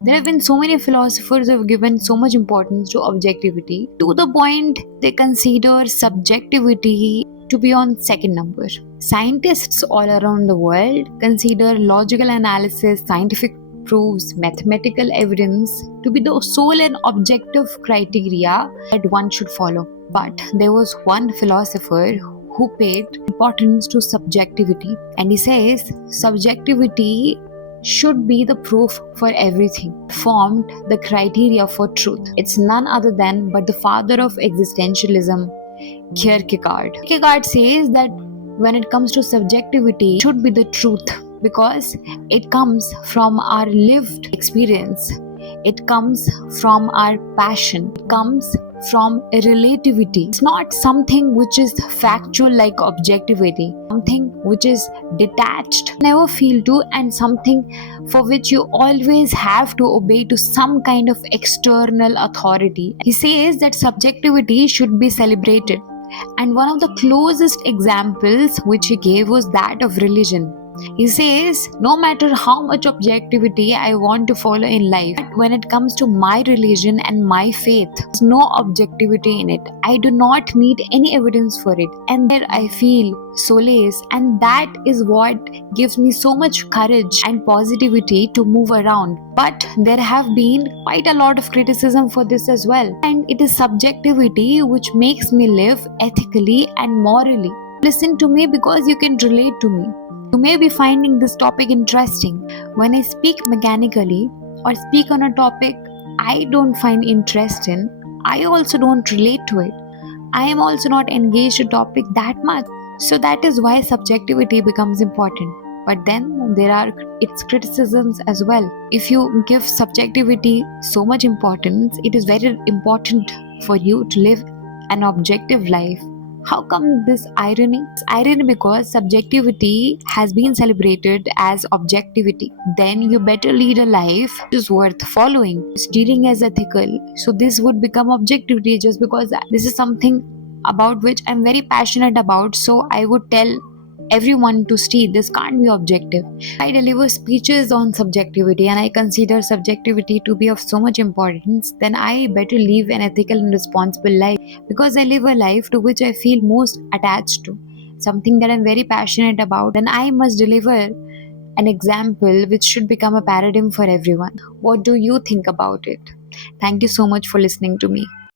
There have been so many philosophers who have given so much importance to objectivity to the point they consider subjectivity to be on second number. Scientists all around the world consider logical analysis, scientific proofs, mathematical evidence to be the sole and objective criteria that one should follow. But there was one philosopher who paid importance to subjectivity, and he says subjectivity should be the proof for everything, formed the criteria for truth. It's none other than but the father of existentialism, Kierkegaard. Kierkegaard says that when it comes to subjectivity, it should be the truth because it comes from our lived experience. It comes from our passion. It comes from relativity. It's not something which is factual like objectivity, something which is detached, never feel to, and something for which you always have to obey to some kind of external authority. He says that subjectivity should be celebrated. And one of the closest examples which he gave was that of religion. He says, no matter how much objectivity I want to follow in life, when it comes to my religion and my faith, there's no objectivity in it. I do not need any evidence for it. And there I feel solace, and that is what gives me so much courage and positivity to move around. But there have been quite a lot of criticism for this as well. And it is subjectivity which makes me live ethically and morally. Listen to me because you can relate to me. You may be finding this topic interesting. When I speak mechanically or speak on a topic I don't find interest in, I also don't relate to it. I am also not engaged in topic that much. So that is why subjectivity becomes important. But then there are its criticisms as well. If you give subjectivity so much importance, it is very important for you to live an objective life. How come this irony? It's irony because subjectivity has been celebrated as objectivity. Then you better lead a life which is worth following. Steering as ethical. So this would become objectivity just because this is something about which I'm very passionate about. So I would tell everyone to steer. This can't be objective. I deliver speeches on subjectivity and I consider subjectivity to be of so much importance, then I better live an ethical and responsible life because I live a life to which I feel most attached to, something that I'm very passionate about, then I must deliver an example which should become a paradigm for everyone. What do you think about it? Thank you so much for listening to me.